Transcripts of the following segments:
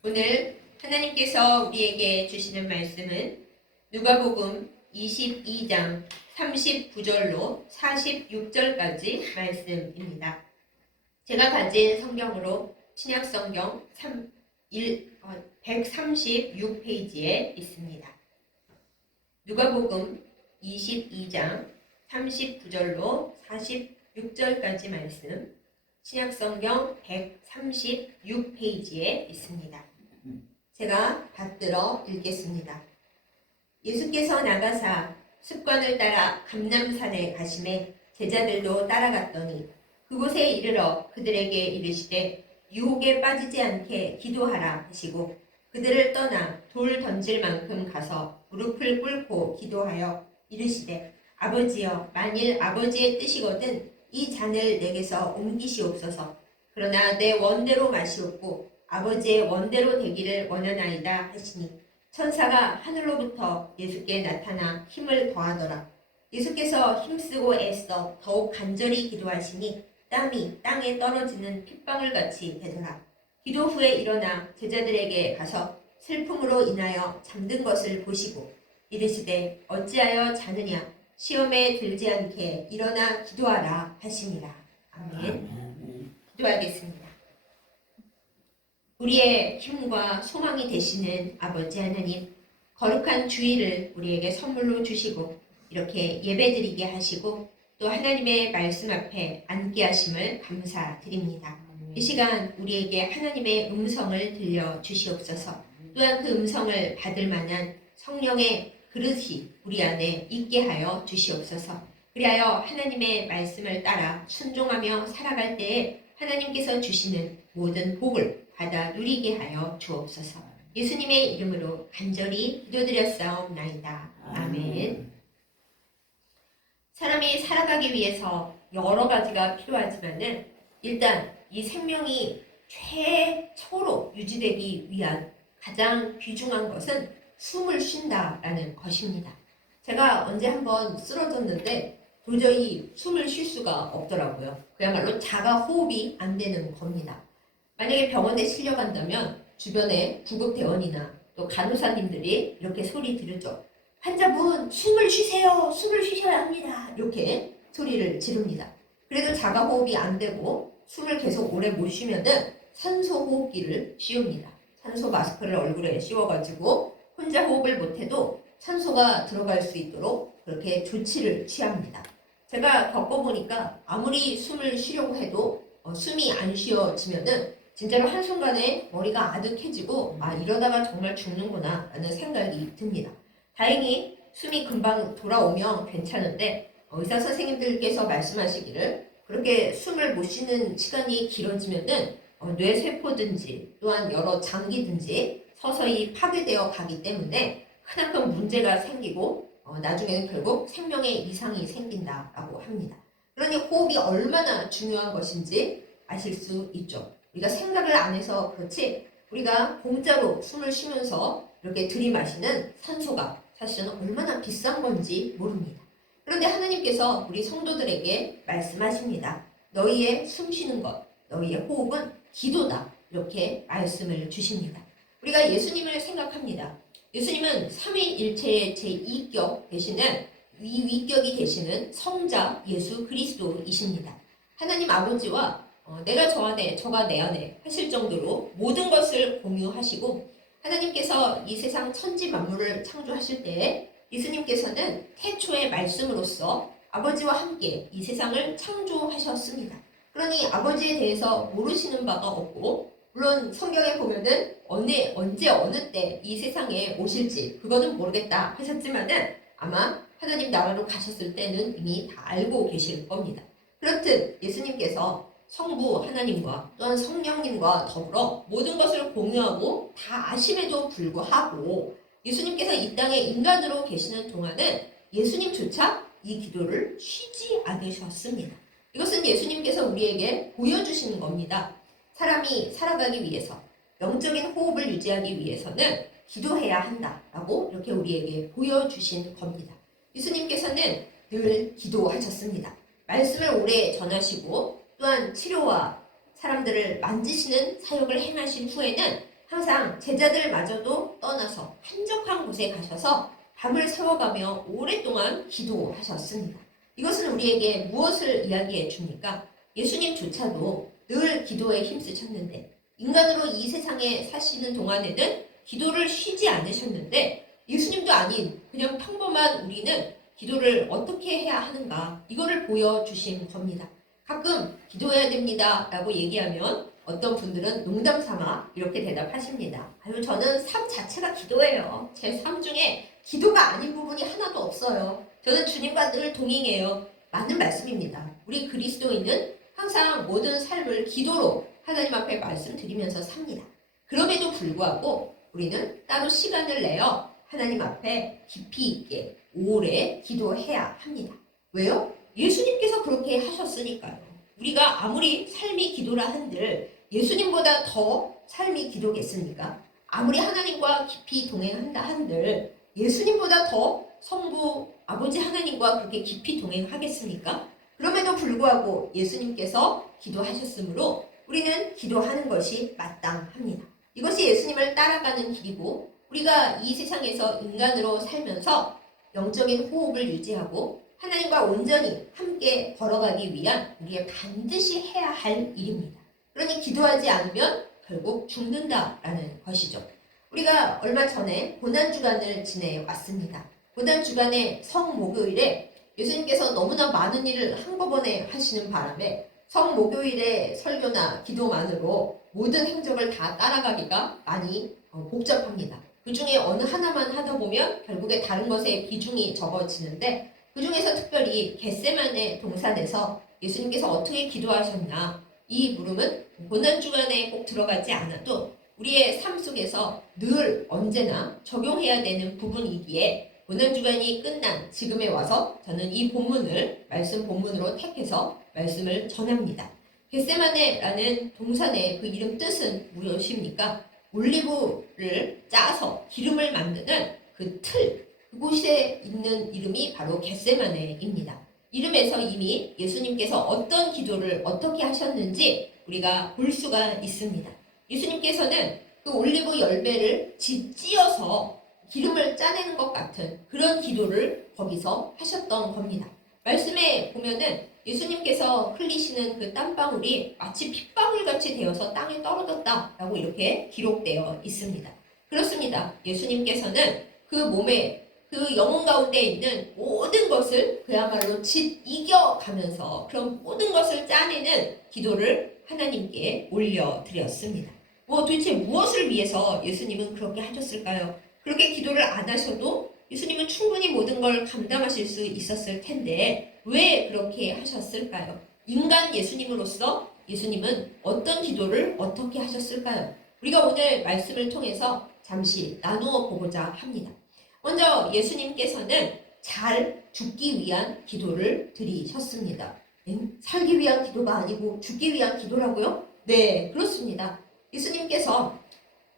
오늘 하나님께서 우리에게 주시는 말씀은 누가복음 22장 39절로 46절까지 말씀입니다. 제가 가진 성경으로 신약성경 136페이지에 있습니다. 누가복음 22장 39절로 46절까지 말씀, 신약성경 136페이지에 있습니다. 제가 받들어 읽겠습니다. 예수께서 나가사 습관을 따라 감람산에 가심에 제자들도 따라갔더니 그곳에 이르러 그들에게 이르시되 유혹에 빠지지 않게 기도하라 하시고 그들을 떠나 돌 던질 만큼 가서 무릎을 꿇고 기도하여 이르시되 아버지여, 만일 아버지의 뜻이거든 이 잔을 내게서 옮기시옵소서. 그러나 내 원대로 마시옵고 아버지의 원대로 되기를 원하나이다 하시니 천사가 하늘로부터 예수께 나타나 힘을 더하더라. 예수께서 힘쓰고 애써 더욱 간절히 기도하시니 땀이 땅에 떨어지는 핏방울 같이 되더라. 기도 후에 일어나 제자들에게 가서 슬픔으로 인하여 잠든 것을 보시고 이르시되 어찌하여 자느냐, 시험에 들지 않게 일어나 기도하라 하시니라. 아멘. 기도하겠습니다. 우리의 힘과 소망이 되시는 아버지 하나님, 거룩한 주일을 우리에게 선물로 주시고 이렇게 예배드리게 하시고 또 하나님의 말씀 앞에 앉게 하심을 감사드립니다. 이 시간 우리에게 하나님의 음성을 들려주시옵소서. 또한 그 음성을 받을 만한 성령의 그릇이 우리 안에 있게 하여 주시옵소서. 그리하여 하나님의 말씀을 따라 순종하며 살아갈 때에 하나님께서 주시는 모든 복을 받아 누리게 하여 주옵소서. 예수님의 이름으로 간절히 기도드렸사옵나이다. 아멘. 사람이 살아가기 위해서 여러 가지가 필요하지만은 일단 이 생명이 최초로 유지되기 위한 가장 귀중한 것은 숨을 쉰다라는 것입니다. 제가 언제 한번 쓰러졌는데 도저히 숨을 쉴 수가 없더라고요. 그야말로 자가 호흡이 안 되는 겁니다. 만약에 병원에 실려간다면 주변에 구급대원이나 또 간호사님들이 이렇게 소리 지르죠. 환자분 숨을 쉬세요. 숨을 쉬셔야 합니다. 이렇게 소리를 지릅니다. 그래도 자가 호흡이 안 되고 숨을 계속 오래 못 쉬면은 산소 호흡기를 씌웁니다. 산소 마스크를 얼굴에 씌워가지고 혼자 호흡을 못해도 산소가 들어갈 수 있도록 그렇게 조치를 취합니다. 제가 겪어보니까 아무리 숨을 쉬려고 해도 숨이 안 쉬어지면은 진짜로 한순간에 머리가 아득해지고 이러다가 정말 죽는구나 라는 생각이 듭니다. 다행히 숨이 금방 돌아오면 괜찮은데 의사 선생님들께서 말씀하시기를 그렇게 숨을 못 쉬는 시간이 길어지면은 뇌세포든지 또한 여러 장기든지 서서히 파괴되어 가기 때문에 크나큰 문제가 생기고 나중에는 결국 생명에 이상이 생긴다라고 합니다. 그러니 호흡이 얼마나 중요한 것인지 아실 수 있죠. 우리가 생각을 안 해서 그렇지 우리가 공짜로 숨을 쉬면서 이렇게 들이마시는 산소가 사실은 얼마나 비싼 건지 모릅니다. 그런데 하나님께서 우리 성도들에게 말씀하십니다. 너희의 숨 쉬는 것, 너희의 호흡은 기도다. 이렇게 말씀을 주십니다. 우리가 예수님을 생각합니다. 예수님은 삼위일체의 제2격 되시는 이 위격이 되시는 성자 예수 그리스도이십니다. 하나님 아버지와 내가 저 안에 저가 내 안에 하실 정도로 모든 것을 공유하시고 하나님께서 이 세상 천지 만물을 창조하실 때에 예수님께서는 태초의 말씀으로서 아버지와 함께 이 세상을 창조하셨습니다. 그러니 아버지에 대해서 모르시는 바가 없고 물론 성경에 보면은 언제 어느 때 이 세상에 오실지 그거는 모르겠다 하셨지만은 아마 하나님 나라로 가셨을 때는 이미 다 알고 계실 겁니다. 그렇듯 예수님께서 성부 하나님과 또한 성령님과 더불어 모든 것을 공유하고 다 아심에도 불구하고 예수님께서 이 땅에 인간으로 계시는 동안은 예수님조차 이 기도를 쉬지 않으셨습니다. 이것은 예수님께서 우리에게 보여주시는 겁니다. 사람이 살아가기 위해서 영적인 호흡을 유지하기 위해서는 기도해야 한다라고 이렇게 우리에게 보여주신 겁니다. 예수님께서는 늘 기도하셨습니다. 말씀을 오래 전하시고 또한 치료와 사람들을 만지시는 사역을 행하신 후에는 항상 제자들마저도 떠나서 한적한 곳에 가셔서 밤을 새워가며 오랫동안 기도하셨습니다. 이것은 우리에게 무엇을 이야기해 줍니까? 예수님조차도 늘 기도에 힘쓰셨는데 인간으로 이 세상에 사시는 동안에는 기도를 쉬지 않으셨는데 예수님도 아닌 그냥 평범한 우리는 기도를 어떻게 해야 하는가 이거를 보여주신 겁니다. 가끔 기도해야 됩니다 라고 얘기하면 어떤 분들은 농담 삼아 이렇게 대답하십니다. 아유, 저는 삶 자체가 기도예요. 제 삶 중에 기도가 아닌 부분이 하나도 없어요. 저는 주님과 늘 동행해요. 맞는 말씀입니다. 우리 그리스도인은 항상 모든 삶을 기도로 하나님 앞에 말씀드리면서 삽니다. 그럼에도 불구하고 우리는 따로 시간을 내어 하나님 앞에 깊이 있게 오래 기도해야 합니다. 왜요? 예수님께서 그렇게 하셨으니까요. 우리가 아무리 삶이 기도라 한들 예수님보다 더 삶이 기도겠습니까? 아무리 하나님과 깊이 동행한다 한들 예수님보다 더 성부 아버지 하나님과 그렇게 깊이 동행하겠습니까? 그럼에도 불구하고 예수님께서 기도하셨으므로 우리는 기도하는 것이 마땅합니다. 이것이 예수님을 따라가는 길이고 우리가 이 세상에서 인간으로 살면서 영적인 호흡을 유지하고 하나님과 온전히 함께 걸어가기 위한 우리의 반드시 해야 할 일입니다. 그러니 기도하지 않으면 결국 죽는다라는 것이죠. 우리가 얼마 전에 고난주간을 지내왔습니다. 고난주간의 성목요일에 예수님께서 너무나 많은 일을 한꺼번에 하시는 바람에 성목요일의 설교나 기도만으로 모든 행적을 다 따라가기가 많이 복잡합니다. 그 중에 어느 하나만 하다 보면 결국에 다른 것에 비중이 적어지는데 그 중에서 특별히 겟세마네 동산에서 예수님께서 어떻게 기도하셨나 이 물음은 고난주간에 꼭 들어가지 않아도 우리의 삶 속에서 늘 언제나 적용해야 되는 부분이기에 고난주간이 끝난 지금에 와서 저는 이 본문을 말씀 본문으로 택해서 말씀을 전합니다. 겟세마네라는 동산의 그 이름 뜻은 무엇입니까? 올리브를 짜서 기름을 만드는 그 틀, 그곳에 있는 이름이 바로 겟세마네입니다. 이름에서 이미 예수님께서 어떤 기도를 어떻게 하셨는지 우리가 볼 수가 있습니다. 예수님께서는 그 올리브 열매를 찢어서 기름을 짜내는 것 같은 그런 기도를 거기서 하셨던 겁니다. 말씀에 보면은 예수님께서 흘리시는 그 땀방울이 마치 핏방울같이 되어서 땅에 떨어졌다라고 이렇게 기록되어 있습니다. 그렇습니다. 예수님께서는 그 몸에 그 영혼 가운데 있는 모든 것을 그야말로 이겨가면서 그런 모든 것을 짜내는 기도를 하나님께 올려드렸습니다. 도대체 무엇을 위해서 예수님은 그렇게 하셨을까요? 그렇게 기도를 안 하셔도 예수님은 충분히 모든 걸 감당하실 수 있었을 텐데 왜 그렇게 하셨을까요? 인간 예수님으로서 예수님은 어떤 기도를 어떻게 하셨을까요? 우리가 오늘 말씀을 통해서 잠시 나누어 보고자 합니다. 먼저 예수님께서는 잘 죽기 위한 기도를 드리셨습니다. 살기 위한 기도가 아니고 죽기 위한 기도라고요? 네, 그렇습니다. 예수님께서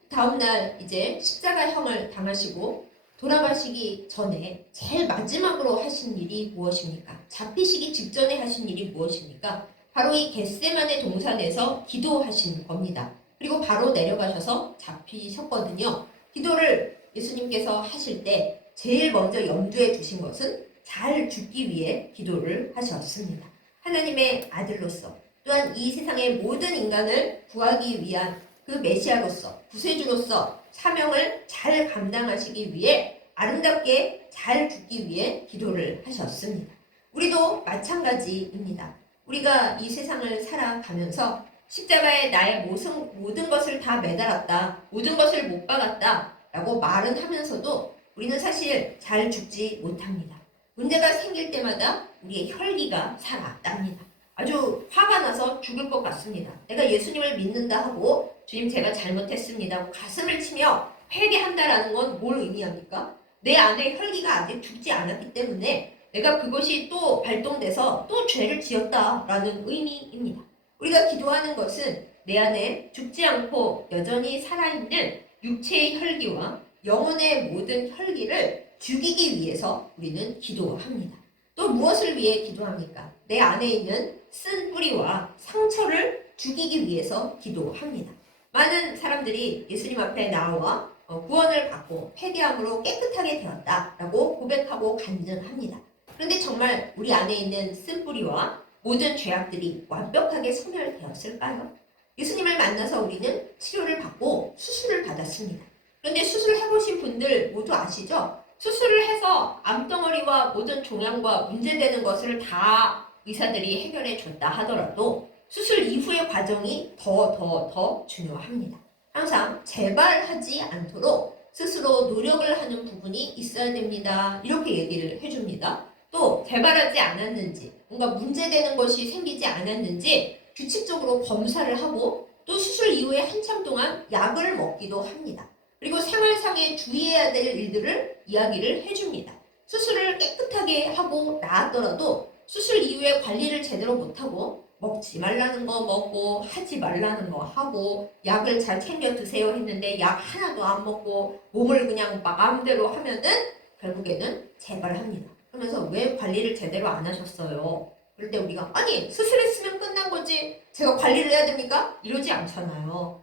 다음날 이제 십자가형을 당하시고 돌아가시기 전에 제일 마지막으로 하신 일이 무엇입니까? 잡히시기 직전에 하신 일이 무엇입니까? 바로 이 겟세마네 동산에서 기도하신 겁니다. 그리고 바로 내려가셔서 잡히셨거든요. 기도를 예수님께서 하실 때 제일 먼저 염두에 두신 것은 잘 죽기 위해 기도를 하셨습니다. 하나님의 아들로서 또한 이 세상의 모든 인간을 구하기 위한 그 메시아로서 구세주로서 사명을 잘 감당하시기 위해 아름답게 잘 죽기 위해 기도를 하셨습니다. 우리도 마찬가지입니다. 우리가 이 세상을 살아가면서 십자가에 나의 모든 것을 다 매달았다, 모든 것을 못 박았다 라고 말은 하면서도 우리는 사실 잘 죽지 못합니다. 문제가 생길 때마다 우리의 혈기가 살아납니다. 아주 화가 나서 죽을 것 같습니다. 내가 예수님을 믿는다 하고 주님 제가 잘못했습니다 하고 가슴을 치며 회개한다라는 건 뭘 의미합니까? 내 안에 혈기가 아직 죽지 않았기 때문에 내가 그것이 또 발동돼서 또 죄를 지었다라는 의미입니다. 우리가 기도하는 것은 내 안에 죽지 않고 여전히 살아있는 육체의 혈기와 영혼의 모든 혈기를 죽이기 위해서 우리는 기도합니다. 또 무엇을 위해 기도합니까? 내 안에 있는 쓴 뿌리와 상처를 죽이기 위해서 기도합니다. 많은 사람들이 예수님 앞에 나와 구원을 받고 회개함으로 깨끗하게 되었다라고 고백하고 간증합니다. 그런데 정말 우리 안에 있는 쓴뿌리와 모든 죄악들이 완벽하게 소멸되었을까요? 예수님을 만나서 우리는 치료를 받고 수술을 받았습니다. 그런데 수술해보신 분들 모두 아시죠? 수술을 해서 암덩어리와 모든 종양과 문제되는 것을 다 의사들이 해결해 줬다 하더라도 수술 이후의 과정이 더 중요합니다. 항상 재발하지 않도록 스스로 노력을 하는 부분이 있어야 됩니다. 이렇게 얘기를 해줍니다. 또 재발하지 않았는지, 뭔가 문제되는 것이 생기지 않았는지 규칙적으로 검사를 하고 또 수술 이후에 한참 동안 약을 먹기도 합니다. 그리고 생활상에 주의해야 될 일들을 이야기를 해줍니다. 수술을 깨끗하게 하고 나았더라도 수술 이후에 관리를 제대로 못하고 먹지 말라는 거 먹고 하지 말라는 거 하고 약을 잘 챙겨 드세요 했는데 약 하나도 안 먹고 몸을 그냥 마음대로 하면은 결국에는 재발합니다. 그러면서 왜 관리를 제대로 안 하셨어요? 그럴 때 우리가 아니 수술했으면 끝난 거지 제가 관리를 해야 됩니까? 이러지 않잖아요.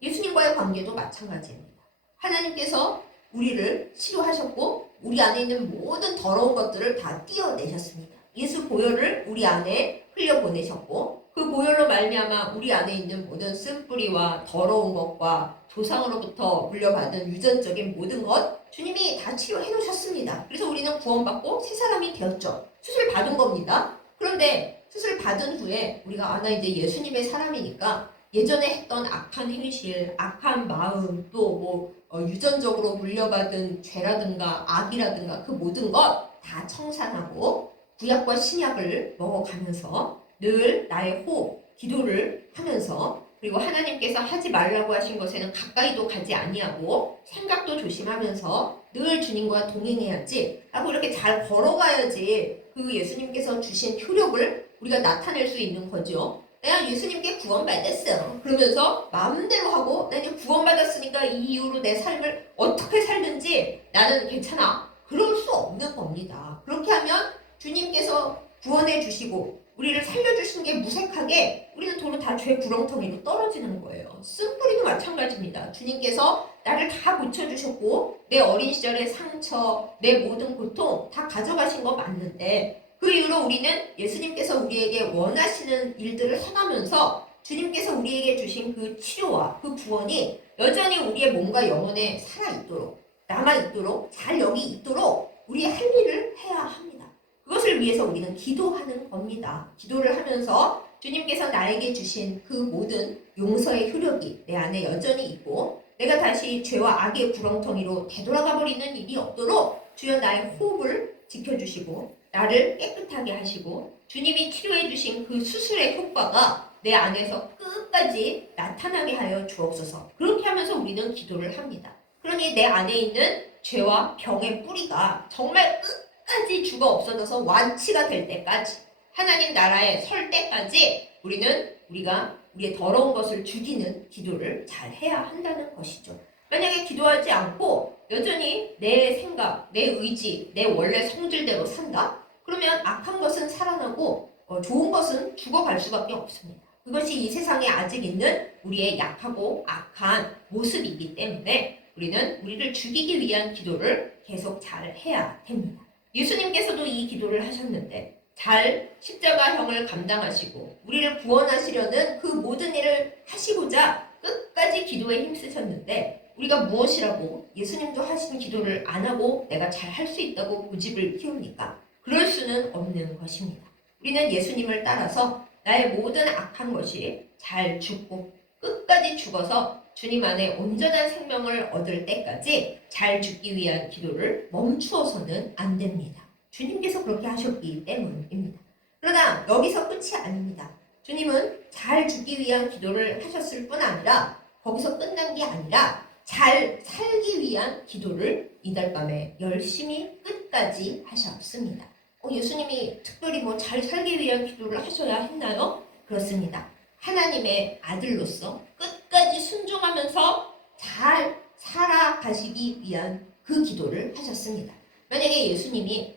예수님과의 관계도 마찬가지입니다. 하나님께서 우리를 치료하셨고 우리 안에 있는 모든 더러운 것들을 다 띄어내셨습니다. 예수 보혈을 우리 안에 흘려보내셨고 그 보혈로 말미암아 우리 안에 있는 모든 쓴뿌리와 더러운 것과 조상으로부터 물려받은 유전적인 모든 것 주님이 다 치료해 놓으셨습니다. 그래서 우리는 구원받고 새 사람이 되었죠. 수술 받은 겁니다. 그런데 수술 받은 후에 우리가 나 이제 예수님의 사람이니까 예전에 했던 악한 행실, 악한 마음, 또 유전적으로 물려받은 죄라든가 악이라든가 그 모든 것 다 청산하고 구약과 신약을 먹어가면서 늘 나의 호흡, 기도를 하면서 그리고 하나님께서 하지 말라고 하신 것에는 가까이도 가지 아니하고 생각도 조심하면서 늘 주님과 동행해야지 하고 이렇게 잘 걸어가야지 그 예수님께서 주신 효력을 우리가 나타낼 수 있는 거죠. 내가 예수님께 구원받았어. 그러면서 마음대로 하고 내가 구원받았으니까 이 이후로 내 삶을 어떻게 살든지 나는 괜찮아. 그럴 수 없는 겁니다. 그렇게 하면 주님께서 구원해 주시고 우리를 살려주신 게 무색하게 우리는 도로 다 죄 구렁텅이로 떨어지는 거예요. 쓴뿌리도 마찬가지입니다. 주님께서 나를 다 고쳐주셨고 내 어린 시절의 상처, 내 모든 고통 다 가져가신 거 맞는데 그 이후로 우리는 예수님께서 우리에게 원하시는 일들을 해가면서 주님께서 우리에게 주신 그 치료와 그 구원이 여전히 우리의 몸과 영혼에 살아있도록 남아있도록 잘 여기 있도록 우리 할 일을 해야 합니다. 그것을 위해서 우리는 기도하는 겁니다. 기도를 하면서 주님께서 나에게 주신 그 모든 용서의 효력이 내 안에 여전히 있고 내가 다시 죄와 악의 구렁텅이로 되돌아가 버리는 일이 없도록 주여 나의 호흡을 지켜주시고 나를 깨끗하게 하시고 주님이 치료해 주신 그 수술의 효과가 내 안에서 끝까지 나타나게 하여 주옵소서. 그렇게 하면서 우리는 기도를 합니다. 그러니 내 안에 있는 죄와 병의 뿌리가 정말 끝까지 죽어 없어져서 완치가 될 때까지 하나님 나라에 설 때까지 우리가 우리의 더러운 것을 죽이는 기도를 잘 해야 한다는 것이죠. 만약에 기도하지 않고 여전히 내 생각, 내 의지, 내 원래 성질대로 산다? 그러면 악한 것은 살아나고 좋은 것은 죽어갈 수밖에 없습니다. 그것이 이 세상에 아직 있는 우리의 약하고 악한 모습이기 때문에 우리는 우리를 죽이기 위한 기도를 계속 잘 해야 됩니다. 예수님께서도 이 기도를 하셨는데 잘 십자가형을 감당하시고 우리를 구원하시려는 그 모든 일을 하시고자 끝까지 기도에 힘쓰셨는데 우리가 무엇이라고 예수님도 하신 기도를 안 하고 내가 잘 할 수 있다고 고집을 피웁니까? 그럴 수는 없는 것입니다. 우리는 예수님을 따라서 나의 모든 악한 것이 잘 죽고 끝까지 죽어서 주님 안에 온전한 생명을 얻을 때까지 잘 죽기 위한 기도를 멈추어서는 안 됩니다. 주님께서 그렇게 하셨기 때문입니다. 그러나 여기서 끝이 아닙니다. 주님은 잘 죽기 위한 기도를 하셨을 뿐 아니라 거기서 끝난 게 아니라 잘 살기 위한 기도를 이달 밤에 열심히 끝까지 하셨습니다. 예수님이 특별히 잘 살기 위한 기도를 하셔야 했나요? 그렇습니다. 하나님의 아들로서 끝까지 순종하면서 잘 살아가시기 위한 그 기도를 하셨습니다. 만약에 예수님이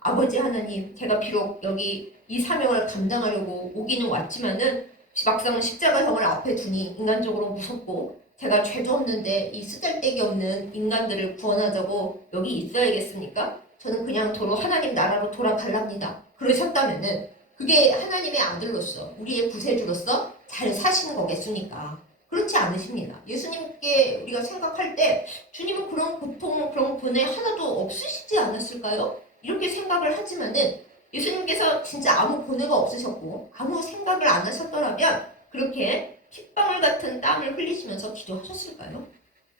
아버지 하나님 제가 비록 여기 이 사명을 감당하려고 오기는 왔지만은 막상 십자가형을 앞에 두니 인간적으로 무섭고 제가 죄도 없는데 이 쓰잘데기 없는 인간들을 구원하자고 여기 있어야겠습니까? 저는 그냥 도로 하나님 나라로 돌아갈랍니다. 그러셨다면은 그게 하나님의 아들로서 우리의 구세주로서 잘 사시는 거겠습니까? 그렇지 않으십니다. 예수님께 우리가 생각할 때 주님은 그런 고통, 그런 고뇌 하나도 없으시지 않았을까요? 이렇게 생각을 하지만은 예수님께서 진짜 아무 고뇌가 없으셨고 아무 생각을 안 하셨더라면 그렇게 핏방울 같은 땀을 흘리시면서 기도하셨을까요?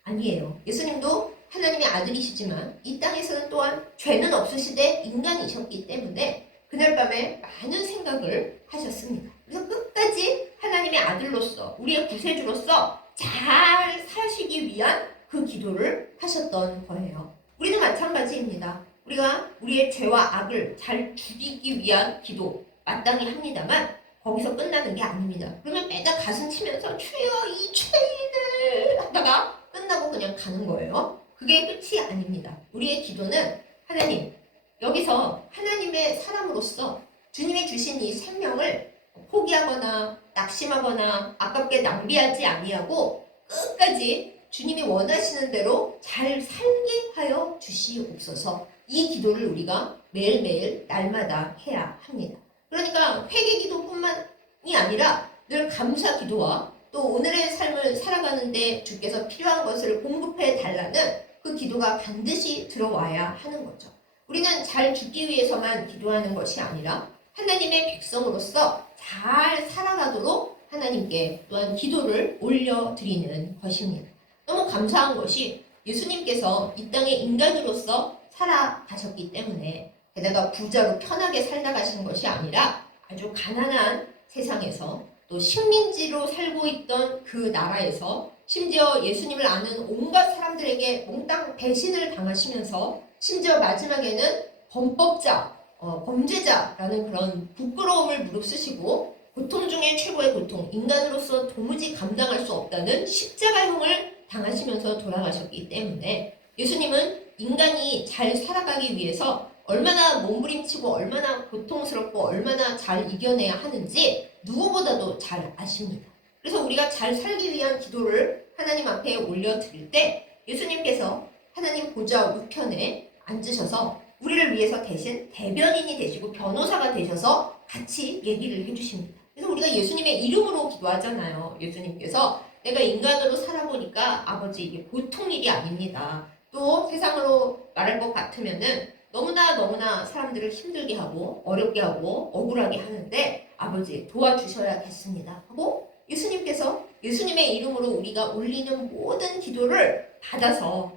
아니에요. 예수님도 하나님의 아들이시지만 이 땅에서는 또한 죄는 없으시되 인간이셨기 때문에 그날 밤에 많은 생각을 하셨습니다. 그래서 끝까지 하나님의 아들로서 우리의 구세주로서 잘 사시기 위한 그 기도를 하셨던 거예요. 우리는 마찬가지입니다. 우리가 우리의 죄와 악을 잘 죽이기 위한 기도 마땅히 합니다만 거기서 끝나는 게 아닙니다. 그러면 매달 가슴 치면서 주여 이 죄인을 하다가 끝나고 그냥 가는 거예요. 그게 끝이 아닙니다. 우리의 기도는 하나님, 여기서 하나님의 사람으로서 주님이 주신 이 생명을 포기하거나 낙심하거나 아깝게 낭비하지 아니하고 끝까지 주님이 원하시는 대로 잘 살게 하여 주시옵소서. 이 기도를 우리가 매일매일 날마다 해야 합니다. 그러니까 회개 기도뿐만이 아니라 늘 감사 기도와 또 오늘의 삶을 살아가는데 주께서 필요한 것을 공급해 달라는 그 기도가 반드시 들어와야 하는 거죠. 우리는 잘 죽기 위해서만 기도하는 것이 아니라 하나님의 백성으로서 잘 살아가도록 하나님께 또한 기도를 올려드리는 것입니다. 너무 감사한 것이 예수님께서 이 땅에 인간으로서 살아가셨기 때문에 게다가 부자로 편하게 살다 가시는 것이 아니라 아주 가난한 세상에서 또 식민지로 살고 있던 그 나라에서 심지어 예수님을 아는 온갖 사람들에게 몽땅 배신을 당하시면서 심지어 마지막에는 범법자, 범죄자라는 그런 부끄러움을 무릅쓰시고 고통 중에 최고의 고통, 인간으로서 도무지 감당할 수 없다는 십자가형을 당하시면서 돌아가셨기 때문에 예수님은 인간이 잘 살아가기 위해서 얼마나 몸부림치고 얼마나 고통스럽고 얼마나 잘 이겨내야 하는지 누구보다도 잘 아십니다. 그래서 우리가 잘 살기 위한 기도를 하나님 앞에 올려드릴 때 예수님께서 하나님 보좌 우편에 앉으셔서 우리를 위해서 대신 대변인이 되시고 변호사가 되셔서 같이 얘기를 해주십니다. 그래서 우리가 예수님의 이름으로 기도하잖아요. 예수님께서 내가 인간으로 살아보니까 아버지 이게 보통 일이 아닙니다. 또 세상으로 말할 것 같으면은 너무나 사람들을 힘들게 하고 어렵게 하고 억울하게 하는데 아버지 도와주셔야겠습니다 하고 예수님께서 예수님의 이름으로 우리가 올리는 모든 기도를 받아서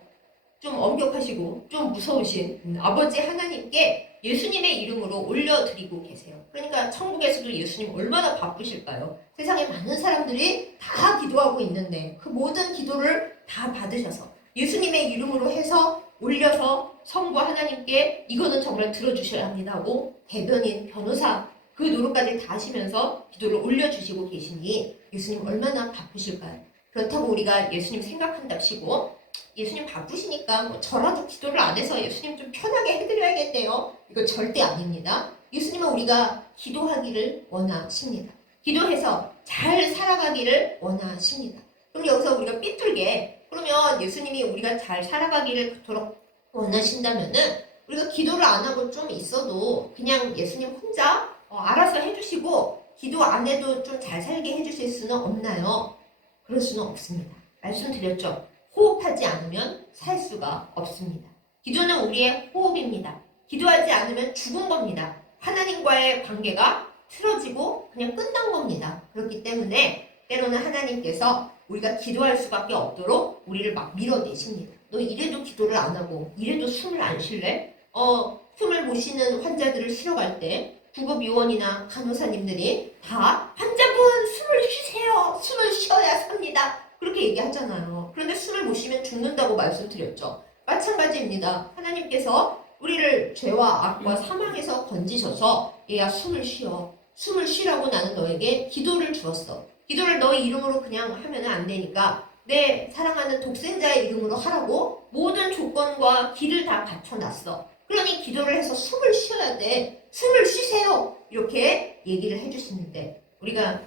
좀 엄격하시고 좀 무서우신 아버지 하나님께 예수님의 이름으로 올려드리고 계세요. 그러니까 천국에서도 예수님 얼마나 바쁘실까요? 세상에 많은 사람들이 다 기도하고 있는데 그 모든 기도를 다 받으셔서 예수님의 이름으로 해서 올려서 성부 하나님께 이거는 정말 들어주셔야 합니다 하고 대변인, 변호사 그 노릇까지 다 하시면서 기도를 올려주시고 계시니 예수님 얼마나 바쁘실까요? 그렇다고 우리가 예수님 생각한답시고 예수님 바쁘시니까 뭐 저라도 기도를 안 해서 예수님 좀 편하게 해드려야겠네요. 이거 절대 아닙니다. 예수님은 우리가 기도하기를 원하십니다. 기도해서 잘 살아가기를 원하십니다. 그럼 여기서 우리가 삐뚤게 그러면 예수님이 우리가 잘 살아가기를 그토록 원하신다면은 우리가 기도를 안 하고 좀 있어도 그냥 예수님 혼자 알아서 해주시고 기도 안 해도 좀 잘 살게 해주실 수는 없나요? 그럴 수는 없습니다. 말씀드렸죠. 호흡하지 않으면 살 수가 없습니다. 기도는 우리의 호흡입니다. 기도하지 않으면 죽은 겁니다. 하나님과의 관계가 틀어지고 그냥 끝난 겁니다. 그렇기 때문에 때로는 하나님께서 우리가 기도할 수밖에 없도록 우리를 막 밀어내십니다. 너 이래도 기도를 안 하고 이래도 숨을 안 쉴래? 숨을 못 쉬는 환자들을 쉬러 갈 때 구급요원이나 간호사님들이 다 환자분 숨을 쉬세요. 숨을 쉬어야 삽니다. 그렇게 얘기하잖아요. 그런데 숨을 못 쉬면 죽는다고 말씀드렸죠. 마찬가지입니다. 하나님께서 우리를 죄와 악과 사망에서 건지셔서 얘야 숨을 쉬어. 숨을 쉬라고 나는 너에게 기도를 주었어. 기도를 너의 이름으로 그냥 하면 안 되니까 내 사랑하는 독생자의 이름으로 하라고 모든 조건과 길을 다 갖춰놨어. 그러니 기도를 해서 숨을 쉬어야 돼. 숨을 쉬세요. 이렇게 얘기를 해주시는데 우리가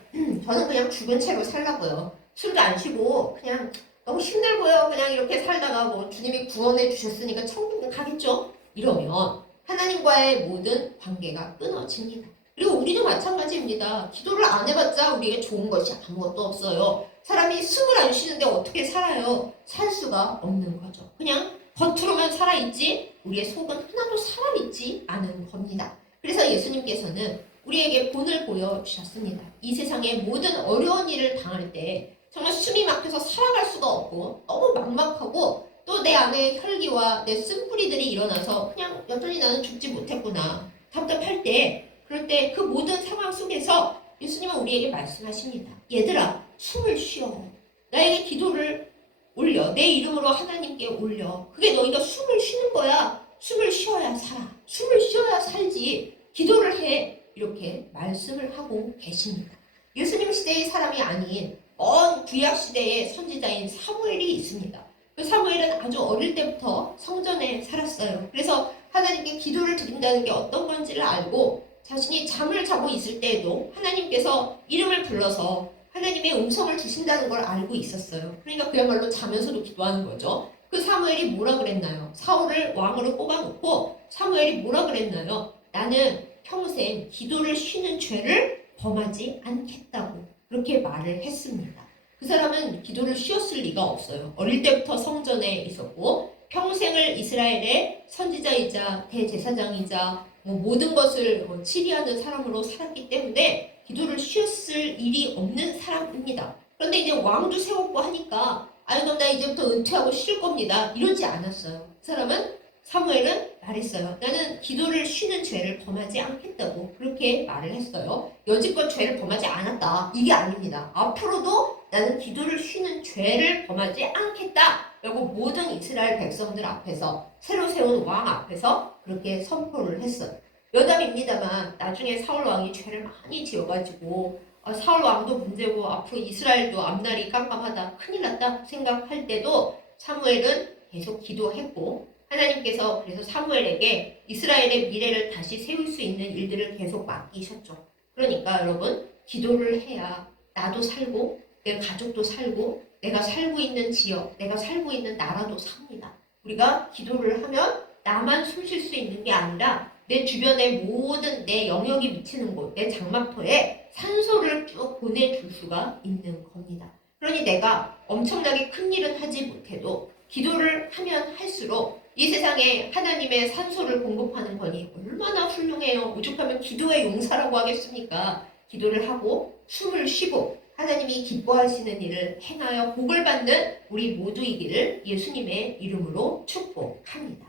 저는 그냥 죽은 채로 살라고요. 술도 안 쉬고 그냥 너무 힘들고요. 그냥 이렇게 살다가 뭐 주님이 구원해 주셨으니까 천국에 가겠죠. 이러면 하나님과의 모든 관계가 끊어집니다. 그리고 우리도 마찬가지입니다. 기도를 안 해봤자 우리에게 좋은 것이 아무것도 없어요. 사람이 숨을 안 쉬는데 어떻게 살아요? 살 수가 없는 거죠. 그냥 겉으로만 살아있지 우리의 속은 하나도 살아있지 않은 겁니다. 그래서 예수님께서는 우리에게 본을 보여주셨습니다. 이 세상의 모든 어려운 일을 당할 때 정말 숨이 막혀서 살아갈 수가 없고 너무 막막하고 또 내 안에 혈기와 내 쓴뿌리들이 일어나서 그냥 여전히 나는 죽지 못했구나 답답할 때 그럴 때 그 모든 상황 속에서 예수님은 우리에게 말씀하십니다. 얘들아 숨을 쉬어. 나에게 기도를 올려. 내 이름으로 하나님께 올려. 그게 너희가 숨을 쉬는 거야. 숨을 쉬어야 살아. 숨을 쉬어야 살지. 기도를 해. 이렇게 말씀을 하고 계십니다. 예수님 시대의 사람이 아닌 먼 구약 시대의 선지자인 사무엘이 있습니다. 그 사무엘은 아주 어릴 때부터 성전에 살았어요. 그래서 하나님께 기도를 드린다는 게 어떤 건지를 알고 자신이 잠을 자고 있을 때에도 하나님께서 이름을 불러서 하나님의 음성을 주신다는 걸 알고 있었어요. 그러니까 그야말로 자면서도 기도하는 거죠. 그 사무엘이 뭐라 그랬나요? 사울을 왕으로 뽑아놓고 사무엘이 뭐라 그랬나요? 나는 평생 기도를 쉬는 죄를 범하지 않겠다고 그렇게 말을 했습니다. 그 사람은 기도를 쉬었을 리가 없어요. 어릴 때부터 성전에 있었고 평생을 이스라엘의 선지자이자 대제사장이자 모든 것을 치리하는 사람으로 살았기 때문에 기도를 쉬었을 일이 없는 사람입니다. 그런데 이제 왕도 세웠고 하니까 아유 그럼 나 이제부터 은퇴하고 쉴 겁니다. 이러지 않았어요. 그 사람은 사무엘은 말했어요. 나는 기도를 쉬는 죄를 범하지 않겠다고 그렇게 말을 했어요. 여지껏 죄를 범하지 않았다. 이게 아닙니다. 앞으로도 나는 기도를 쉬는 죄를 범하지 않겠다. 라고 모든 이스라엘 백성들 앞에서 새로 세운 왕 앞에서 그렇게 선포를 했어요. 여담입니다만 나중에 사울 왕이 죄를 많이 지어가지고 사울 왕도 문제고 앞으로 이스라엘도 앞날이 깜깜하다 큰일 났다 생각할 때도 사무엘은 계속 기도했고 하나님께서 그래서 사무엘에게 이스라엘의 미래를 다시 세울 수 있는 일들을 계속 맡기셨죠. 그러니까 여러분 기도를 해야 나도 살고 내 가족도 살고 내가 살고 있는 지역, 내가 살고 있는 나라도 삽니다. 우리가 기도를 하면 나만 숨 쉴 수 있는 게 아니라 내 주변의 모든 내 영역이 미치는 곳, 내 장막터에 산소를 쭉 보내줄 수가 있는 겁니다. 그러니 내가 엄청나게 큰 일은 하지 못해도 기도를 하면 할수록 이 세상에 하나님의 산소를 공급하는 건이 얼마나 훌륭해요. 오죽하면 기도의 용사라고 하겠습니까? 기도를 하고 숨을 쉬고 하나님이 기뻐하시는 일을 행하여 복을 받는 우리 모두이기를 예수님의 이름으로 축복합니다.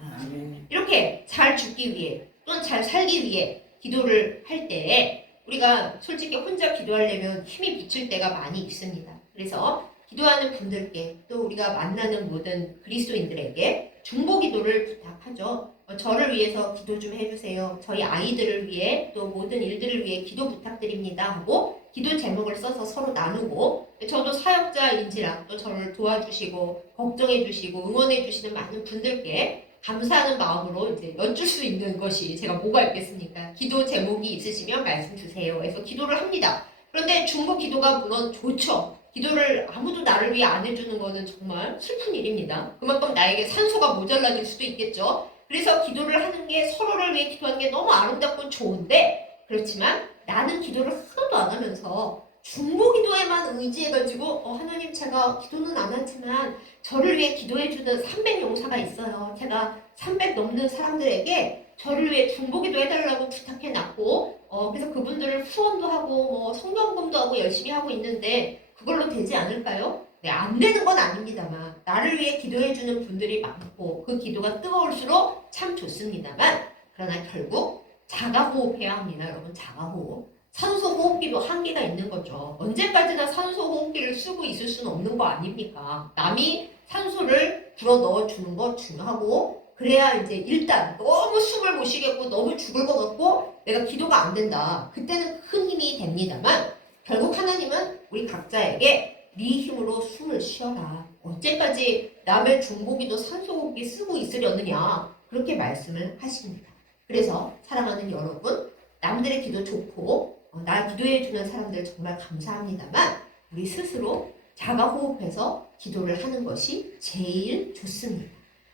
이렇게 잘 죽기 위해 또는 잘 살기 위해 기도를 할 때에 우리가 솔직히 혼자 기도하려면 힘이 비칠 때가 많이 있습니다. 그래서 기도하는 분들께 또 우리가 만나는 모든 그리스도인들에게 중보 기도를 부탁하죠. 저를 위해서 기도 좀 해주세요. 저희 아이들을 위해 또 모든 일들을 위해 기도 부탁드립니다 하고 기도 제목을 써서 서로 나누고 저도 사역자인지라 또 저를 도와주시고 걱정해주시고 응원해주시는 많은 분들께 감사하는 마음으로 이제 여쭐 수 있는 것이 제가 뭐가 있겠습니까? 기도 제목이 있으시면 말씀 주세요. 해서 기도를 합니다. 그런데 중보 기도가 물론 좋죠. 기도를 아무도 나를 위해 안 해주는 것은 정말 슬픈 일입니다. 그만큼 나에게 산소가 모자라질 수도 있겠죠. 그래서 기도를 하는 게 서로를 위해 기도하는 게 너무 아름답고 좋은데 그렇지만 나는 기도를 하나도 안 하면서 중보 기도에만 의지해가지고 하나님 제가 기도는 안 하지만 저를 위해 기도해주는 300용사가 있어요. 제가 300 넘는 사람들에게 저를 위해 중보 기도 해달라고 부탁해놨고 그래서 그분들을 후원도 하고 성경금도 하고 열심히 하고 있는데 그걸로 되지 않을까요? 네, 안 되는 건 아닙니다만 나를 위해 기도해주는 분들이 많고 그 기도가 뜨거울수록 참 좋습니다만 그러나 결국 자가호흡해야 합니다. 여러분 자가호흡. 산소호흡기도 한계가 있는 거죠. 언제까지나 산소호흡기를 쓰고 있을 수는 없는 거 아닙니까? 남이 산소를 불어 넣어주는 거 중요하고 그래야 이제 일단 너무 숨을 못 쉬겠고 너무 죽을 것 같고 내가 기도가 안 된다. 그때는 큰 힘이 됩니다만 결국 하나님은 우리 각자에게 네 힘으로 숨을 쉬어라. 언제까지 남의 중보기도 산소호흡기 쓰고 있으려느냐 그렇게 말씀을 하십니다. 그래서 사랑하는 여러분 남들의 기도 좋고 나 기도해주는 사람들 정말 감사합니다만 우리 스스로 자가 호흡해서 기도를 하는 것이 제일 좋습니다.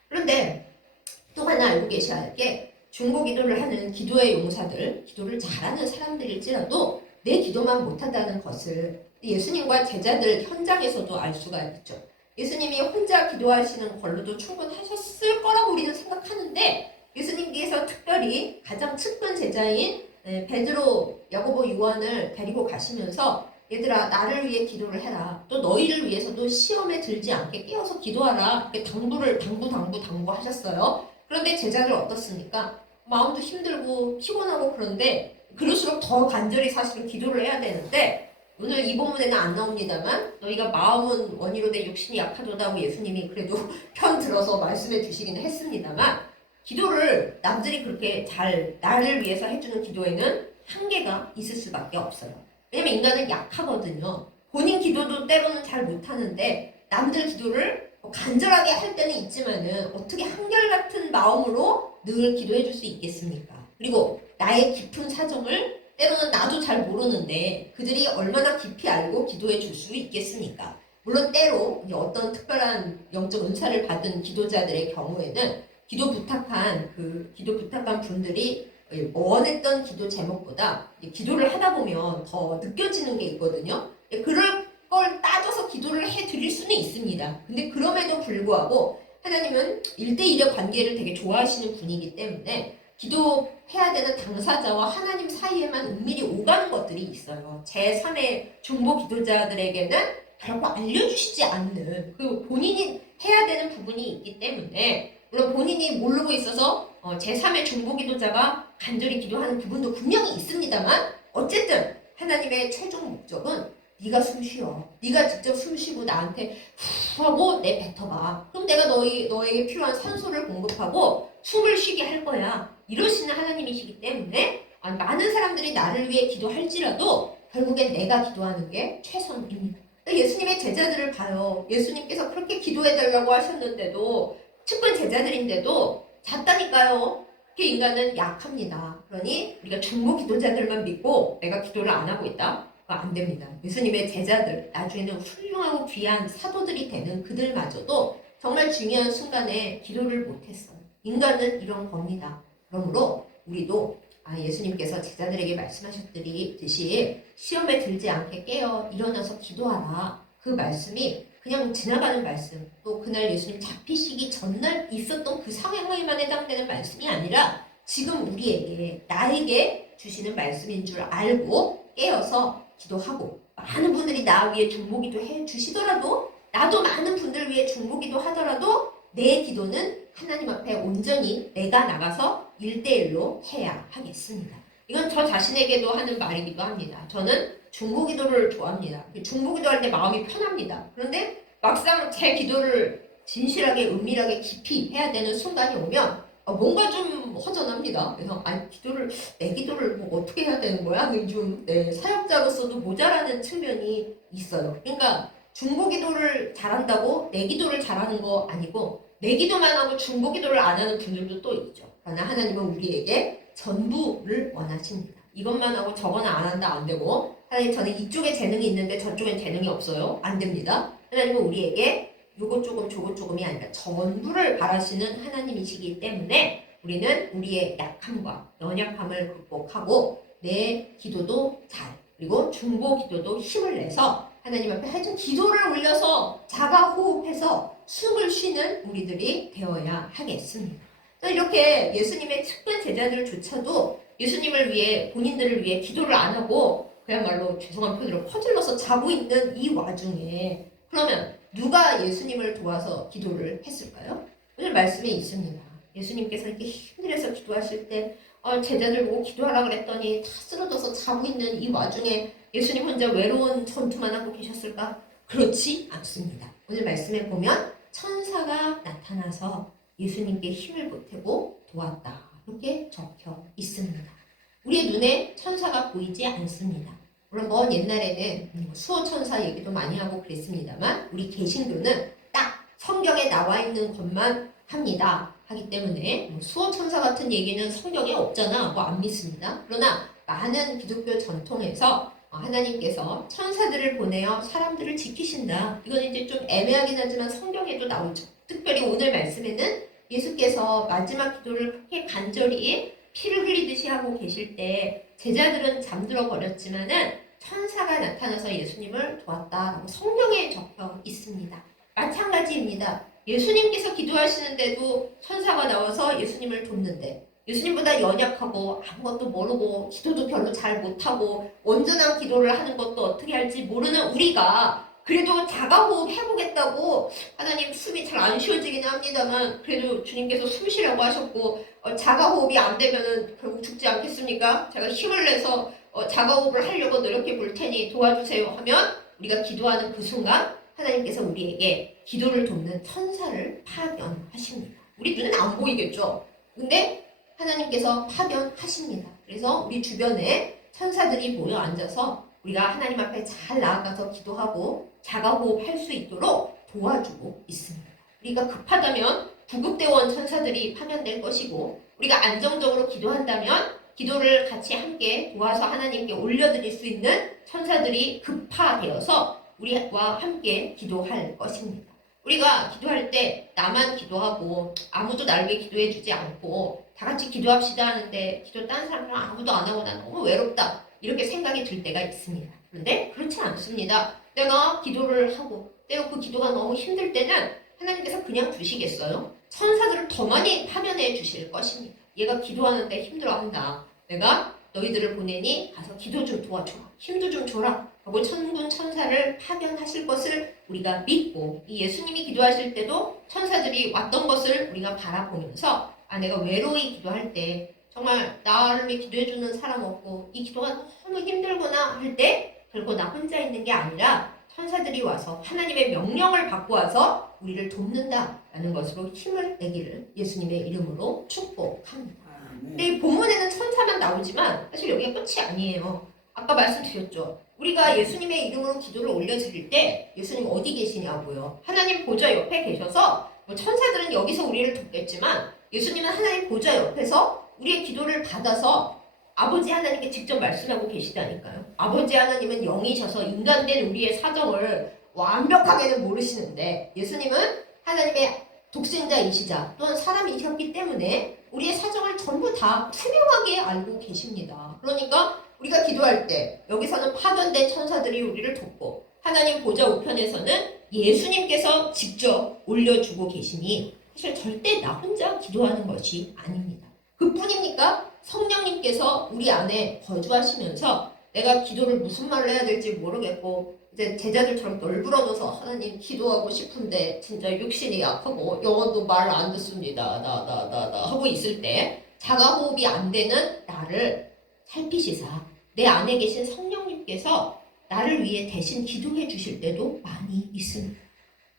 그런데 또 하나 알고 계셔야 할 게 중보 기도를 하는 기도의 용사들, 기도를 잘하는 사람들일지라도 내 기도만 못한다는 것을 예수님과 제자들 현장에서도 알 수가 있죠. 예수님이 혼자 기도하시는 걸로도 충분하셨을 거라고 우리는 생각하는데 예수님께서 특별히 가장 측근 제자인 베드로, 야고보, 요한을 데리고 가시면서 얘들아 나를 위해 기도를 해라. 또 너희를 위해서도 시험에 들지 않게 깨어서 기도하라. 이렇게 당부 하셨어요. 그런데 제자들 어떻습니까? 마음도 힘들고 피곤하고 그런데 그럴수록 더 간절히 사실은 기도를 해야 되는데 오늘 이 본문에는 안 나옵니다만 너희가 마음은 원이로 내 육신이 약하도다 고 예수님이 그래도 편 들어서 말씀해 주시기는 했습니다만 기도를 남들이 그렇게 잘 나를 위해서 해주는 기도에는 한계가 있을 수밖에 없어요. 왜냐면 인간은 약하거든요. 본인 기도도 때로는 잘 못하는데 남들 기도를 간절하게 할 때는 있지만은 어떻게 한결같은 마음으로 늘 기도해 줄 수 있겠습니까? 그리고 나의 깊은 사정을 때로는 나도 잘 모르는데 그들이 얼마나 깊이 알고 기도해 줄 수 있겠습니까? 물론 때로 어떤 특별한 영적 은사를 받은 기도자들의 경우에는 기도 부탁한 분들이 원했던 기도 제목보다 기도를 하다 보면 더 느껴지는 게 있거든요. 그럴 걸 따져서 기도를 해드릴 수는 있습니다. 근데 그럼에도 불구하고 하나님은 1대1의 관계를 되게 좋아하시는 분이기 때문에 기도해야 되는 당사자와 하나님 사이에만 은밀히 오가는 것들이 있어요. 제3의 중보 기도자들에게는 결코 알려주시지 않는 그 본인이 해야 되는 부분이 있기 때문에 물론 본인이 모르고 있어서 제3의 중보 기도자가 간절히 기도하는 부분도 분명히 있습니다만 어쨌든 하나님의 최종 목적은 네가 숨 쉬어. 네가 직접 숨 쉬고 나한테 후 하고 내뱉어봐. 그럼 내가 너에게 필요한 산소를 공급하고 숨을 쉬게 할 거야. 이러시는 하나님이시기 때문에 많은 사람들이 나를 위해 기도할지라도 결국엔 내가 기도하는 게 최선입니다. 예수님의 제자들을 봐요. 예수님께서 그렇게 기도해달라고 하셨는데도 측근 제자들인데도 잤다니까요. 그렇게 인간은 약합니다. 그러니 우리가 중보 기도자들만 믿고 내가 기도를 안 하고 있다? 안 됩니다. 예수님의 제자들, 나중에는 훌륭하고 귀한 사도들이 되는 그들마저도 정말 중요한 순간에 기도를 못했어요. 인간은 이런 겁니다. 그러므로 우리도 예수님께서 제자들에게 말씀하셨듯이 시험에 들지 않게 깨어 일어나서 기도하라. 그 말씀이 그냥 지나가는 말씀, 또 그날 예수님 잡히시기 전날 있었던 그 상황에만 해당되는 말씀이 아니라 지금 우리에게, 나에게 주시는 말씀인 줄 알고 깨어서 기도하고 많은 분들이 나 위해 중보기도 해 주시더라도 나도 많은 분들 위해 중보기도 하더라도 내 기도는 하나님 앞에 온전히 내가 나가서 1대1로 해야 하겠습니다. 이건 저 자신에게도 하는 말이기도 합니다. 저는 중보기도를 좋아합니다. 중보기도 할 때 마음이 편합니다. 그런데 막상 제 기도를 진실하게 은밀하게 깊이 해야 되는 순간이 오면 뭔가 좀 허전합니다. 그래서 내 기도를 뭐 어떻게 해야 되는 거야? 좀 사역자로서도 모자라는 측면이 있어요. 그러니까 중보 기도를 잘한다고 내 기도를 잘하는 거 아니고 내 기도만 하고 중보 기도를 안 하는 분들도 또 있죠. 그러나 하나님은 우리에게 전부를 원하십니다. 이것만 하고 저거는 안 한다 안 되고 하나님 저는 이쪽에 재능이 있는데 저쪽엔 재능이 없어요. 안 됩니다. 하나님은 우리에게 요것 조금 저것 조금이 아니라 전부를 바라시는 하나님이시기 때문에 우리는 우리의 약함과 연약함을 극복하고 내 기도도 그리고 중보 기도도 힘을 내서 하나님 앞에 하여튼 기도를 올려서 자가 호흡해서 숨을 쉬는 우리들이 되어야 하겠습니다. 이렇게 예수님의 측근 제자들조차도 예수님을 위해 본인들을 위해 기도를 안 하고 그야말로 죄송한 표현으로 퍼질러서 자고 있는 이 와중에 그러면 누가 예수님을 도와서 기도를 했을까요? 오늘 말씀에 있습니다. 예수님께서 이렇게 힘들어서 기도하실 때 제자들 보고 기도하라 그랬더니 다 쓰러져서 자고 있는 이 와중에 예수님 혼자 외로운 전투만 하고 계셨을까? 그렇지 않습니다. 오늘 말씀에 보면 천사가 나타나서 예수님께 힘을 보태고 도왔다. 이렇게 적혀 있습니다. 우리의 눈에 천사가 보이지 않습니다. 물론 먼 옛날에는 수호천사 얘기도 많이 하고 그랬습니다만 우리 개신교는 딱 성경에 나와 있는 것만 합니다. 하기 때문에 수호천사 같은 얘기는 성경에 없잖아 뭐 안 믿습니다. 그러나 많은 기독교 전통에서 하나님께서 천사들을 보내어 사람들을 지키신다. 이건 이제 좀 애매하긴 하지만 성경에도 나오죠. 특별히 오늘 말씀에는 예수께서 마지막 기도를 그렇게 간절히 피를 흘리듯이 하고 계실 때 제자들은 잠들어 버렸지만은 천사가 나타나서 예수님을 도왔다라고 성경에 적혀 있습니다. 마찬가지입니다. 예수님께서 기도하시는데도 천사가 나와서 예수님을 돕는데 예수님보다 연약하고 아무것도 모르고 기도도 별로 잘 못하고 온전한 기도를 하는 것도 어떻게 할지 모르는 우리가 그래도 자가호흡 해보겠다고 하나님 숨이 잘 안 쉬어지긴 합니다만 그래도 주님께서 숨 쉬라고 하셨고 자가호흡이 안 되면은 결국 죽지 않겠습니까? 제가 힘을 내서 자가호흡을 하려고 노력해 볼 테니 도와주세요 하면 우리가 기도하는 그 순간 하나님께서 우리에게 기도를 돕는 천사를 파견하십니다. 우리 눈엔 안 보이겠죠? 근데 하나님께서 파견하십니다. 그래서 우리 주변에 천사들이 모여 앉아서 우리가 하나님 앞에 잘 나아가서 기도하고 자가호흡 할 수 있도록 도와주고 있습니다. 우리가 급하다면 구급대원 천사들이 파견될 것이고 우리가 안정적으로 기도한다면 기도를 같이 함께 도와서 하나님께 올려드릴 수 있는 천사들이 급파되어서 우리와 함께 기도할 것입니다. 우리가 기도할 때 나만 기도하고 아무도 나를 위해 기도해 주지 않고 다 같이 기도합시다 하는데 기도 딴 사람들은 아무도 안 하고 난 너무 외롭다 이렇게 생각이 들 때가 있습니다. 그런데 그렇지 않습니다. 내가 기도를 하고 때로 그 기도가 너무 힘들 때는 하나님께서 그냥 두시겠어요? 천사들을 더 많이 파견해 주실 것입니다. 얘가 기도하는데 힘들어한다. 내가 너희들을 보내니 가서 기도 좀 도와줘라. 힘도 좀 줘라. 하고 천군 천사를 파견하실 것을 우리가 믿고 이 예수님이 기도하실 때도 천사들이 왔던 것을 우리가 바라보면서 내가 외로이 기도할 때 정말 나를 위해 기도해주는 사람 없고 이 기도가 너무 힘들구나 할 때 결국 나 혼자 있는 게 아니라 천사들이 와서 하나님의 명령을 받고 와서 우리를 돕는다라는 것으로 힘을 내기를 예수님의 이름으로 축복합니다. 근데 이 본문에는 천사만 나오지만 사실 여기가 끝이 아니에요. 아까 말씀드렸죠. 우리가 예수님의 이름으로 기도를 올려드릴 때 예수님 어디 계시냐고요. 하나님 보좌 옆에 계셔서 천사들은 여기서 우리를 돕겠지만 예수님은 하나님 보좌 옆에서 우리의 기도를 받아서 아버지 하나님께 직접 말씀하고 계시다니까요. 아버지 하나님은 영이셔서 인간된 우리의 사정을 완벽하게는 모르시는데 예수님은 하나님의 독생자이시자 또한 사람이셨기 때문에 우리의 사정을 전부 다 투명하게 알고 계십니다. 그러니까 우리가 기도할 때 여기서는 파견된 천사들이 우리를 돕고 하나님 보좌 우편에서는 예수님께서 직접 올려주고 계시니 사실 절대 나 혼자 기도하는 것이 아닙니다. 그뿐입니까? 성령님께서 우리 안에 거주하시면서 내가 기도를 무슨 말로 해야 될지 모르겠고 이제 제자들처럼 널브러져서 하나님 기도하고 싶은데 진짜 육신이 약하고 영어도 말 안 듣습니다. 나 하고 있을 때 자가호흡이 안 되는 나를 살피시사 내 안에 계신 성령님께서 나를 위해 대신 기도해 주실 때도 많이 있습니다.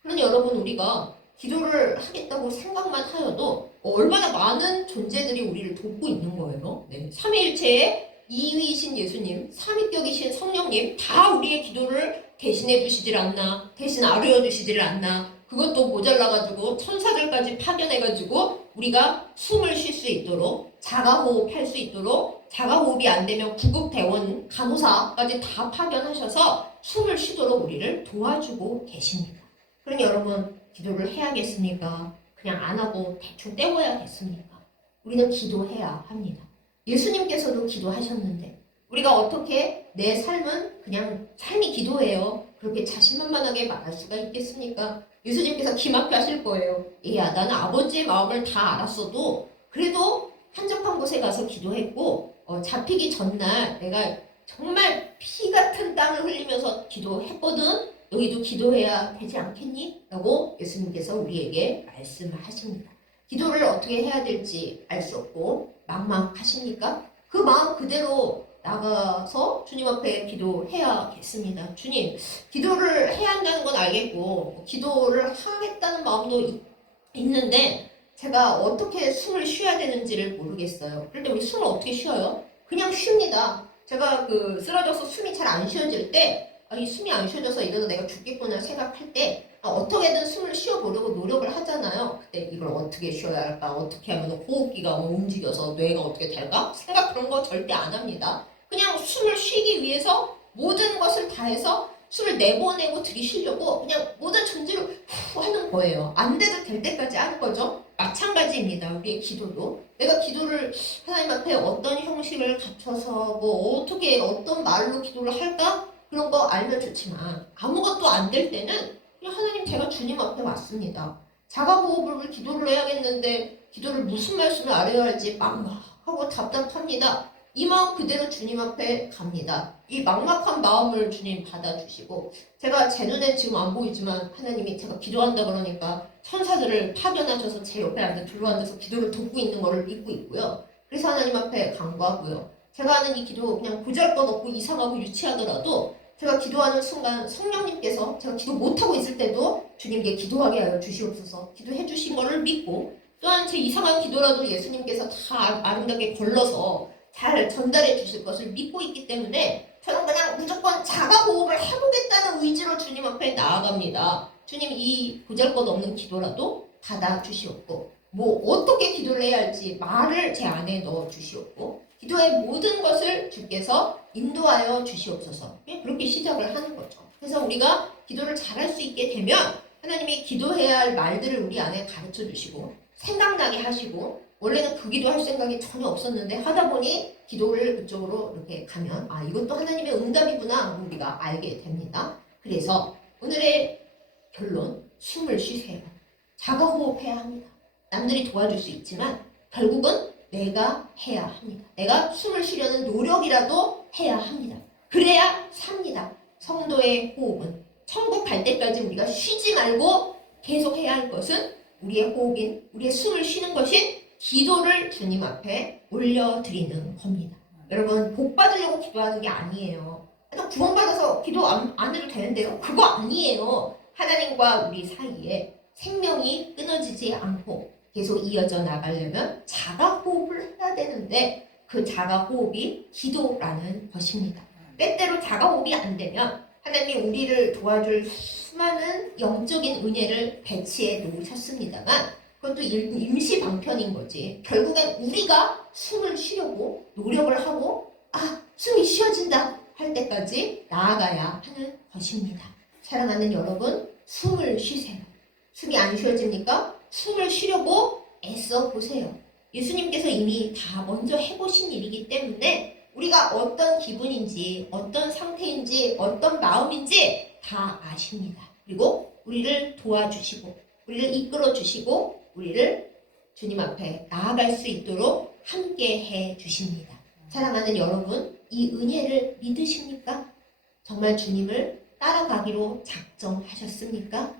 그러니 여러분 우리가 기도를 하겠다고 생각만 하여도 얼마나 많은 존재들이 우리를 돕고 있는 거예요. 네. 삼위일체의 2위이신 예수님, 삼위격이신 성령님 다 우리의 기도를 대신해 주시질 않나, 대신 아뢰어 주시질 않나, 그것도 모자라가지고 천사들까지 파견해가지고 우리가 숨을 쉴 수 있도록 자가호흡 할 수 있도록 자가호흡이 안 되면 구급대원, 간호사까지 다 파견하셔서 숨을 쉬도록 우리를 도와주고 계십니다. 그러니 여러분 기도를 해야겠습니까? 그냥 안 하고 대충 때워야겠습니까? 우리는 기도해야 합니다. 예수님께서도 기도하셨는데 우리가 어떻게 내 삶은 그냥 삶이 기도예요. 그렇게 자신만만하게 말할 수가 있겠습니까? 예수님께서 기막혀 하실 거예요. 야, 나는 아버지의 마음을 다 알았어도 그래도 한적한 곳에 가서 기도했고 잡히기 전날 내가 정말 피 같은 땀을 흘리면서 기도했거든. 너희도 기도해야 되지 않겠니? 라고 예수님께서 우리에게 말씀하십니다. 기도를 어떻게 해야 될지 알 수 없고 막막하십니까? 그 마음 그대로 나가서 주님 앞에 기도해야겠습니다. 주님, 기도를 해야 한다는 건 알겠고 기도를 하겠다는 마음도 있는데 제가 어떻게 숨을 쉬어야 되는지를 모르겠어요. 그런데 우리 숨을 어떻게 쉬어요? 그냥 쉽니다. 제가 쓰러져서 숨이 잘 안 쉬어질 때 이 숨이 안 쉬어져서 이러다 내가 죽겠구나 생각할 때 어떻게든 숨을 쉬어보려고 노력을 하잖아요. 그때 이걸 어떻게 쉬어야 할까? 어떻게 하면 호흡기가 움직여서 뇌가 어떻게 될까? 생각 그런 거 절대 안 합니다. 그냥 숨을 쉬기 위해서 모든 것을 다해서 숨을 내보내고 들이쉬려고 그냥 모든 존재로 후 하는 거예요. 안 돼도 될 때까지 하는 거죠. 마찬가지입니다. 우리의 기도도. 내가 기도를 하나님 앞에 어떤 형식을 갖춰서 뭐 어떻게 어떤 말로 기도를 할까? 그런 거 알면 좋지만 아무것도 안 될 때는 그냥 하나님 제가 주님 앞에 왔습니다. 자가호흡을 기도를 해야겠는데 기도를 무슨 말씀을 알아야 할지 막막하고 답답합니다. 이 마음 그대로 주님 앞에 갑니다. 이 막막한 마음을 주님 받아주시고 제가 제 눈엔 지금 안 보이지만 하나님이 제가 기도한다 그러니까 천사들을 파견하셔서 제 옆에 앉아 둘러앉아서 기도를 돕고 있는 것을 믿고 있고요. 그래서 하나님 앞에 간구하고요. 제가 하는 이 기도 그냥 보잘것없고 이상하고 유치하더라도 제가 기도하는 순간 성령님께서 제가 기도 못하고 있을 때도 주님께 기도하게 하여 주시옵소서 기도해 주신 것을 믿고 또한 제 이상한 기도라도 예수님께서 다 아름답게 걸러서 잘 전달해 주실 것을 믿고 있기 때문에 저는 그냥 무조건 자가호흡을 해보겠다는 의지로 주님 앞에 나아갑니다. 주님 이 보잘것없는 기도라도 받아주시옵고 뭐 어떻게 기도를 해야 할지 말을 제 안에 넣어주시옵고 기도의 모든 것을 주께서 인도하여 주시옵소서. 그렇게 시작을 하는 거죠. 그래서 우리가 기도를 잘할 수 있게 되면 하나님이 기도해야 할 말들을 우리 안에 가르쳐 주시고 생각나게 하시고 원래는 그 기도할 생각이 전혀 없었는데 하다 보니 기도를 그쪽으로 이렇게 가면 아 이것도 하나님의 응답이구나 우리가 알게 됩니다. 그래서 오늘의 결론 숨을 쉬세요. 자가호흡해야 합니다. 남들이 도와줄 수 있지만 결국은 내가 해야 합니다. 내가 숨을 쉬려는 노력이라도 해야 합니다. 그래야 삽니다. 성도의 호흡은 천국 갈 때까지 우리가 쉬지 말고 계속 해야 할 것은 우리의 호흡인 우리의 숨을 쉬는 것인 기도를 주님 앞에 올려드리는 겁니다. 여러분 복 받으려고 기도하는 게 아니에요. 구원받아서 기도 안 해도 되는데요. 그거 아니에요. 하나님과 우리 사이에 생명이 끊어지지 않고 계속 이어져 나가려면 자가호흡을 해야 되는데 그 자가호흡이 기도라는 것입니다. 때때로 자가호흡이 안 되면 하나님이 우리를 도와줄 수많은 영적인 은혜를 배치해 놓으셨습니다만 그것도 임시 방편인 거지. 결국엔 우리가 숨을 쉬려고 노력을 하고 숨이 쉬어진다 할 때까지 나아가야 하는 것입니다. 사랑하는 여러분 숨을 쉬세요. 숨이 안 쉬어집니까? 숨을 쉬려고 애써 보세요. 예수님께서 이미 다 먼저 해보신 일이기 때문에 우리가 어떤 기분인지 어떤 상태인지 어떤 마음인지 다 아십니다. 그리고 우리를 도와주시고 우리를 이끌어 주시고 우리를 주님 앞에 나아갈 수 있도록 함께 해 주십니다. 사랑하는 여러분 이 은혜를 믿으십니까? 정말 주님을 따라가기로 작정하셨습니까?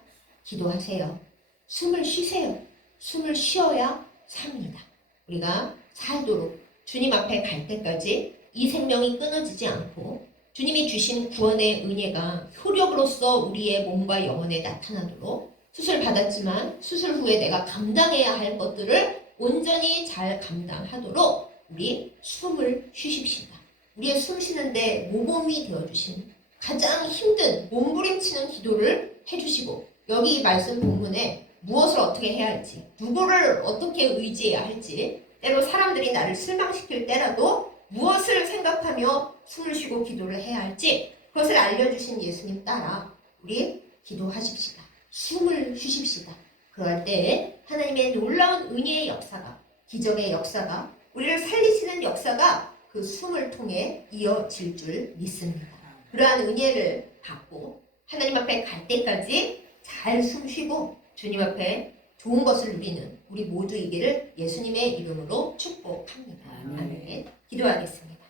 기도하세요. 숨을 쉬세요. 숨을 쉬어야 삽니다. 우리가 살도록 주님 앞에 갈 때까지 이 생명이 끊어지지 않고 주님이 주신 구원의 은혜가 효력으로서 우리의 몸과 영혼에 나타나도록 수술 받았지만 수술 후에 내가 감당해야 할 것들을 온전히 잘 감당하도록 우리 숨을 쉬십시다. 우리의 숨 쉬는데 모범이 되어주신 가장 힘든 몸부림치는 기도를 해주시고 여기 말씀 본문에 무엇을 어떻게 해야 할지 누구를 어떻게 의지해야 할지 때로 사람들이 나를 실망시킬 때라도 무엇을 생각하며 숨을 쉬고 기도를 해야 할지 그것을 알려주신 예수님 따라 우리 기도하십시다. 숨을 쉬십시다. 그럴 때 하나님의 놀라운 은혜의 역사가 기적의 역사가 우리를 살리시는 역사가 그 숨을 통해 이어질 줄 믿습니다. 그러한 은혜를 받고 하나님 앞에 갈 때까지 잘 숨 쉬고 주님 앞에 좋은 것을 누리는 우리 모두이기를 예수님의 이름으로 축복합니다. 아멘. 기도하겠습니다.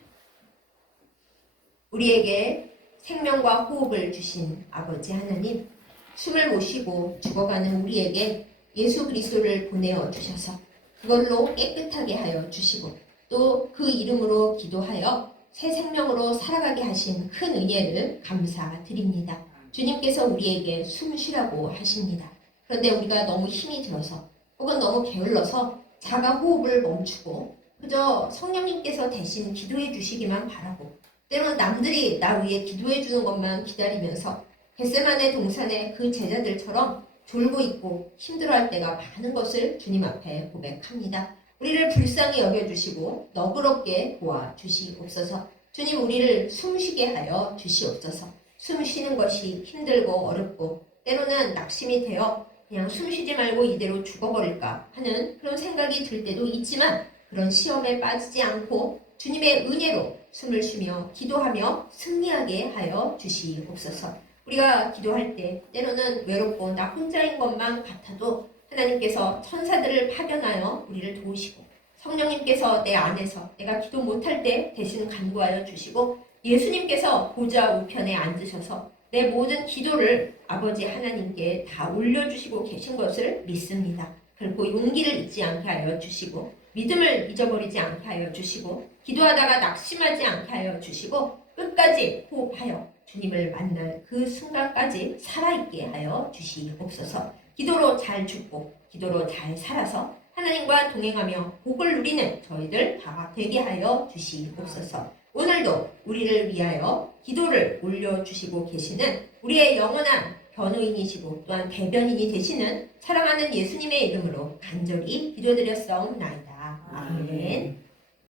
우리에게 생명과 호흡을 주신 아버지 하나님, 숨을 못 쉬고 죽어가는 우리에게 예수 그리스도를 보내어 주셔서 그걸로 깨끗하게 하여 주시고 또 그 이름으로 기도하여 새 생명으로 살아가게 하신 큰 은혜를 감사드립니다. 주님께서 우리에게 숨 쉬라고 하십니다. 그런데 우리가 너무 힘이 들어서 혹은 너무 게을러서 자가 호흡을 멈추고 그저 성령님께서 대신 기도해 주시기만 바라고 때로는 남들이 나 위해 기도해 주는 것만 기다리면서 겟세마네 동산의 그 제자들처럼 졸고 있고 힘들어할 때가 많은 것을 주님 앞에 고백합니다. 우리를 불쌍히 여겨주시고 너그럽게 도와주시옵소서. 주님 우리를 숨쉬게 하여 주시옵소서. 숨 쉬는 것이 힘들고 어렵고 때로는 낙심이 되어 그냥 숨 쉬지 말고 이대로 죽어버릴까 하는 그런 생각이 들 때도 있지만 그런 시험에 빠지지 않고 주님의 은혜로 숨을 쉬며 기도하며 승리하게 하여 주시옵소서. 우리가 기도할 때 때로는 외롭고 나 혼자인 것만 같아도 하나님께서 천사들을 파견하여 우리를 도우시고 성령님께서 내 안에서 내가 기도 못할 때 대신 간구하여 주시고 예수님께서 보좌 우편에 앉으셔서 내 모든 기도를 아버지 하나님께 다 올려주시고 계신 것을 믿습니다. 결코 용기를 잊지 않게 하여 주시고 믿음을 잊어버리지 않게 하여 주시고 기도하다가 낙심하지 않게 하여 주시고 끝까지 호흡하여 주님을 만날 그 순간까지 살아있게 하여 주시옵소서. 기도로 잘 죽고 기도로 잘 살아서 하나님과 동행하며 복을 누리는 저희들 다 되게 하여 주시옵소서. 오늘도 우리를 위하여 기도를 올려주시고 계시는 우리의 영원한 변호인이시고 또한 대변인이 되시는 사랑하는 예수님의 이름으로 간절히 기도드렸사옵나이다. 아멘.